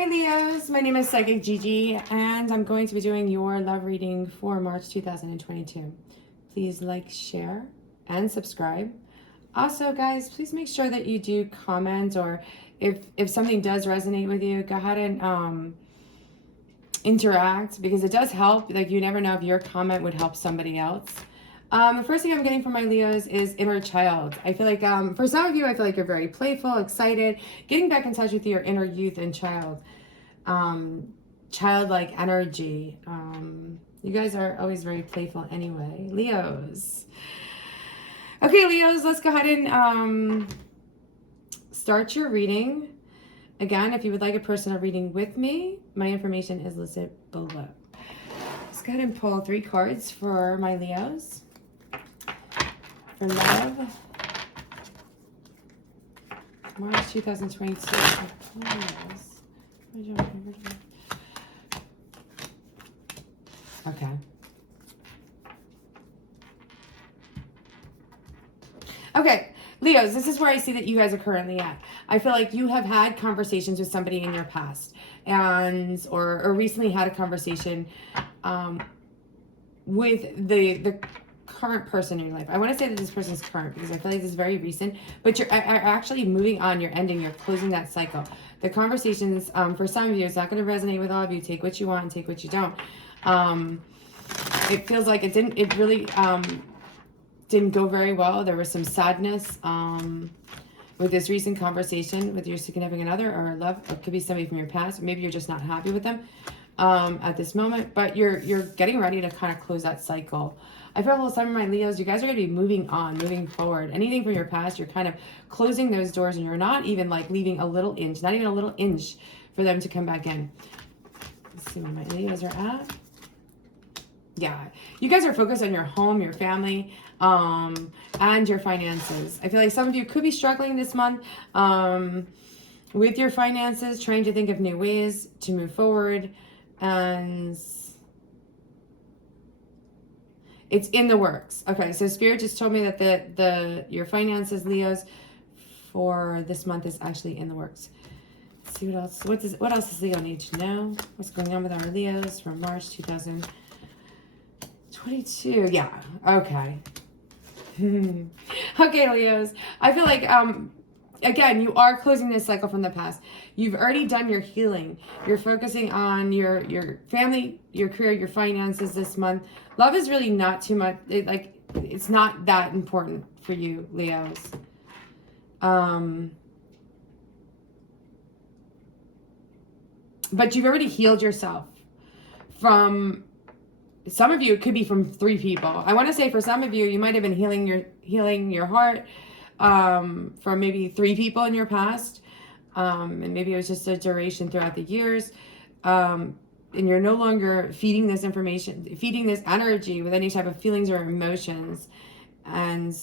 Hi Leos, my name is Psychic Gigi and I'm going to be doing your love reading for March 2022. Please like, share, and subscribe. Also guys, please make sure that you do comment, or if something does resonate with you, go ahead and interact, because it does help. Like, you never know if your comment would help somebody else. The first thing I'm getting from my Leos is inner child. I feel like for some of you, I feel like you're very playful, excited, getting back in touch with your inner youth and child. Childlike energy. You guys are always very playful anyway. Leos. Okay, Leos, let's go ahead and start your reading. Again, if you would like a personal reading with me, my information is listed below. Let's go ahead and pull 3 cards for my Leos. For love, March 2022. Okay. Okay, Leos, this is where I see that you guys are currently at. I feel like you have had conversations with somebody in your past, and or recently had a conversation with the current person in your life. I want to say that this person's current because I feel like this is very recent, but you're actually moving on, you're ending, you're closing that cycle. The conversations, for some of you, it's not going to resonate with all of you. Take what you want and take what you don't. It feels like it really didn't go very well. There was some sadness with this recent conversation with your significant other or love. It could be somebody from your past. Maybe you're just not happy with them at this moment, but you're getting ready to kind of close that cycle. I feel like some of my Leos, you guys are going to be moving on, moving forward. Anything from your past, you're kind of closing those doors, and you're not even like leaving a little inch, not even a little inch for them to come back in. Let's see where my Leos are at. Yeah, you guys are focused on your home, your family, and your finances. I feel like some of you could be struggling this month with your finances, trying to think of new ways to move forward, and it's in the works. Okay, so Spirit just told me that your finances, Leos, for this month is actually in the works. Let's see what else. What else does Leo need to know? What's going on with our Leos from March 2022? Yeah. Okay. Okay, Leos. I feel like again, you are closing this cycle from the past. You've already done your healing. You're focusing on your family, your career, your finances this month. Love is really not too much. It's not that important for you, Leos. But you've already healed yourself from, some of you, it could be from 3 people. I want to say for some of you, you might have been healing your heart from maybe 3 people in your past, and maybe it was just a duration throughout the years, and you're no longer feeding this information, feeding this energy with any type of feelings or emotions, and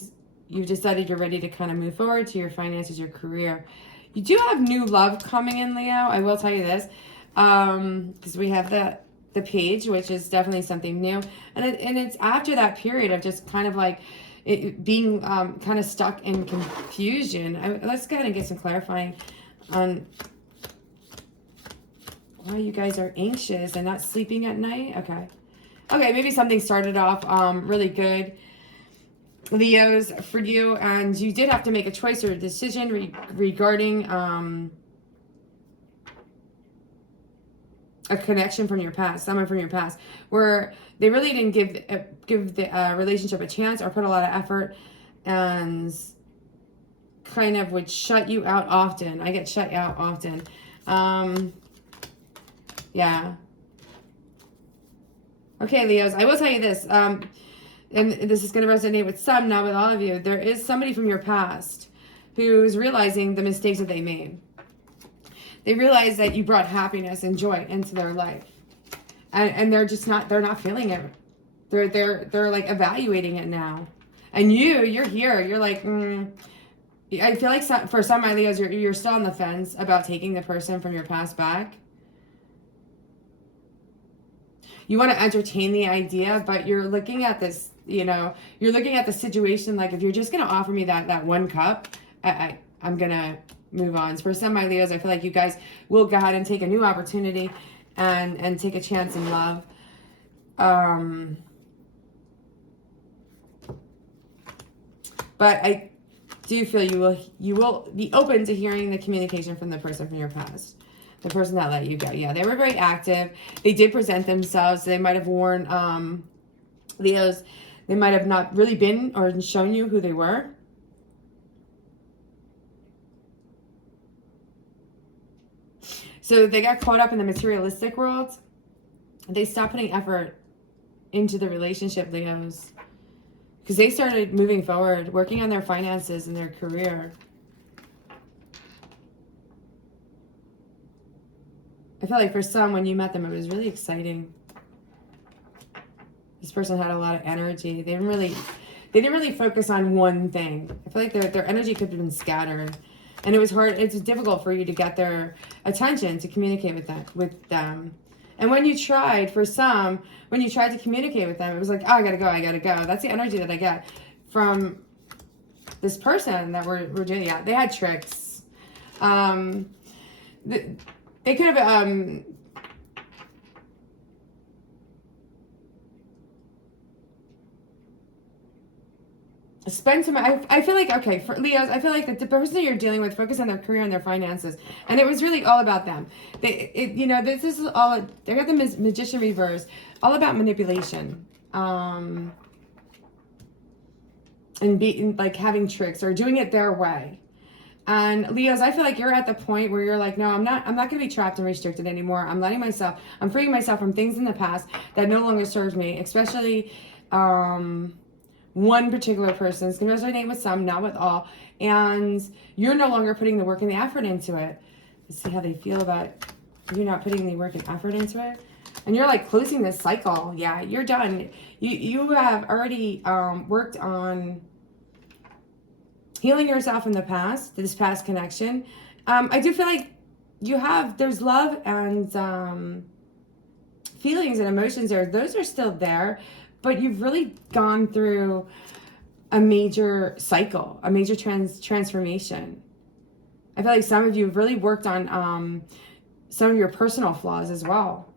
you've decided you're ready to kind of move forward to your finances, your career. You do have new love coming in, Leo. I will tell you this, because we have the page, which is definitely something new, and it's after that period of just kind of like it being kind of stuck in confusion. Let's go ahead and get some clarifying on why you guys are anxious and not sleeping at night. Okay, maybe something started off really good, Leos, for you, and you did have to make a choice or a decision regarding a connection from your past, someone from your past, where they really didn't give the relationship a chance or put a lot of effort, and kind of would shut you out often. I get shut out often. Yeah. Okay, Leos, I will tell you this, and this is going to resonate with some, not with all of you. There is somebody from your past who's realizing the mistakes that they made. They realize that you brought happiness and joy into their life, and they're not feeling it. They're like evaluating it now, and you're here. You're like, I feel like for some of my Leos, you're still on the fence about taking the person from your past back. You want to entertain the idea, but you're looking at this, you're looking at the situation like, if you're just going to offer me that 1 cup, I'm going to move on. So for some, my Leos, I feel like you guys will go ahead and take a new opportunity and take a chance in love. But I do feel you will be open to hearing the communication from the person from your past. The person that let you go. Yeah, they were very active. They did present themselves. They might have worn, Leos, they might have not really been or shown you who they were. So they got caught up in the materialistic world. They stopped putting effort into the relationship, Leos. Because they started moving forward, working on their finances and their career. I feel like for some, when you met them, it was really exciting. This person had a lot of energy. They didn't really focus on one thing. I feel like their energy could have been scattered. And it was hard, it's difficult for you to get their attention to communicate with them. And when you tried, for some, when you tried to communicate with them, it was like, oh, I gotta go. That's the energy that I get from this person that we're doing. Yeah, they had tricks. They could have, spend some, I feel like, okay, for Leos, I feel like the person that you're dealing with, focus on their career and their finances. And it was really all about them. This is all, they got the magician reverse, all about manipulation. And like having tricks or doing it their way. And Leos, I feel like you're at the point where you're like, no, I'm not going to be trapped and restricted anymore. I'm freeing myself from things in the past that no longer serve me, especially, one particular person. It's going to resonate with some, not with all. And you're no longer putting the work and the effort into it. Let's see how they feel about you not putting the work and effort into it. And you're like closing this cycle. Yeah, you're done. You have already worked on healing yourself in the past, this past connection. I do feel like there's love and feelings and emotions there. Those are still there. But you've really gone through a major cycle, a major transformation. I feel like some of you have really worked on some of your personal flaws as well.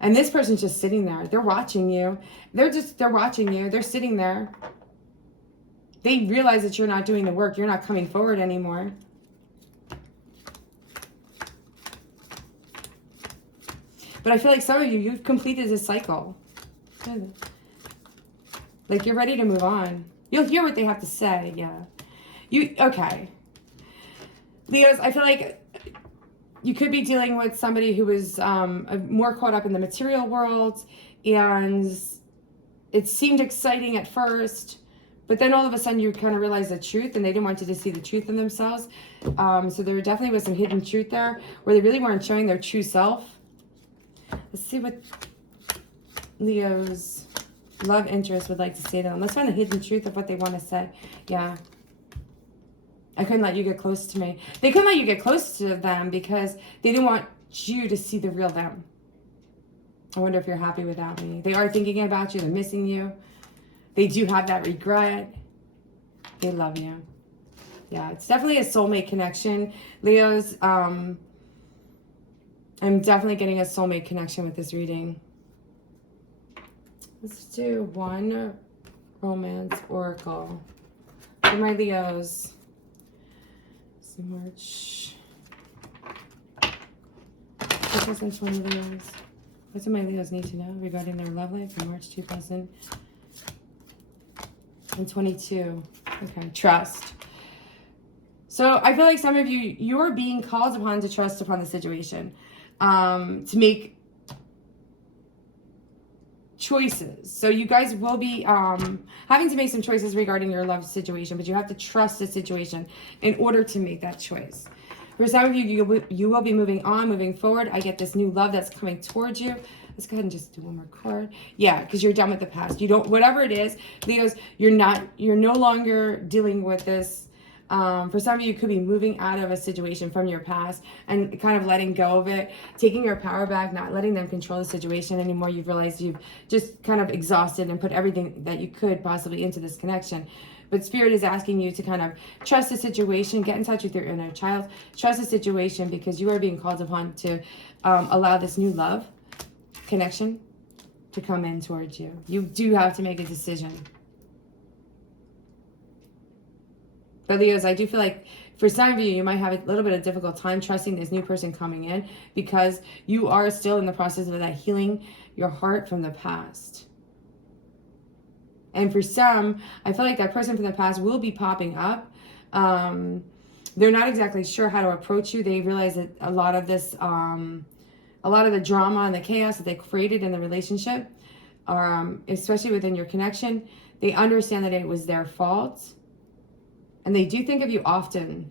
And this person's just sitting there. They're watching you. They're watching you. They're sitting there. They realize that you're not doing the work. You're not coming forward anymore. But I feel like some of you've completed this cycle. Like you're ready to move on. You'll hear what they have to say. Yeah. Okay. Leos, I feel like you could be dealing with somebody who is more caught up in the material world, and it seemed exciting at first, but then all of a sudden you kind of realize the truth, and they didn't want you to see the truth in themselves. So there definitely was some hidden truth there where they really weren't showing their true self. Let's see what Leo's love interest would like to say to them. Let's find the hidden truth of what they want to say. Yeah. I couldn't let you get close to me. They couldn't let you get close to them because they didn't want you to see the real them. I wonder if you're happy without me. They are thinking about you. They're missing you. They do have that regret. They love you. Yeah, it's definitely a soulmate connection. Leos, I'm definitely getting a soulmate connection with this reading. Let's do one romance oracle for my Leos. March 2020 Leos. What do my Leos need to know regarding their love life in March 2022? Okay, trust. So I feel like some of you are being called upon to trust upon the situation, to make choices. So you guys will be having to make some choices regarding your love situation, but you have to trust the situation in order to make that choice. For some of you, you will be moving on, moving forward. I get this new love that's coming towards you. Let's go ahead and just do one more card. Yeah, because you're done with the past. You don't, whatever it is, Leos, you're no longer dealing with this. For some of you, could be moving out of a situation from your past and kind of letting go of it, taking your power back, not letting them control the situation anymore. You've realized you've just kind of exhausted and put everything that you could possibly into this connection. But Spirit is asking you to kind of trust the situation, get in touch with your inner child, trust the situation, because you are being called upon to allow this new love connection to come in towards you. You do have to make a decision. But Leos, I do feel like for some of you, you might have a little bit of difficult time trusting this new person coming in, because you are still in the process of that healing your heart from the past. And for some, I feel like that person from the past will be popping up. They're not exactly sure how to approach you. They realize that a lot of this, a lot of the drama and the chaos that they created in the relationship, especially within your connection, they understand that it was their fault. And they do think of you often.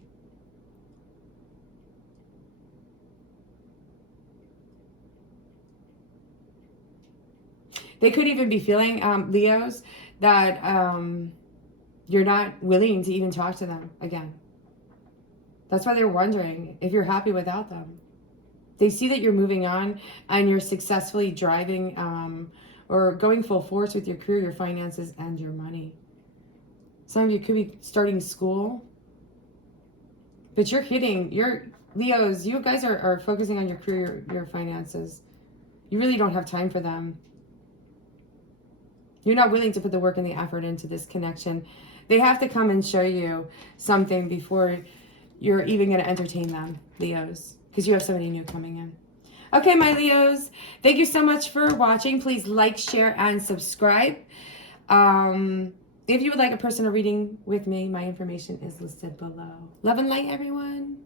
They could even be feeling, Leos, that you're not willing to even talk to them again. That's why they're wondering if you're happy without them. They see that you're moving on and you're successfully driving or going full force with your career, your finances, and your money. Some of you could be starting school. But you're Leos, you guys are focusing on your career, your finances. You really don't have time for them. You're not willing to put the work and the effort into this connection. They have to come and show you something before you're even going to entertain them, Leos, because you have somebody new coming in. Okay, my Leos, thank you so much for watching. Please like, share, and subscribe. If you would like a personal reading with me, my information is listed below. Love and light, everyone.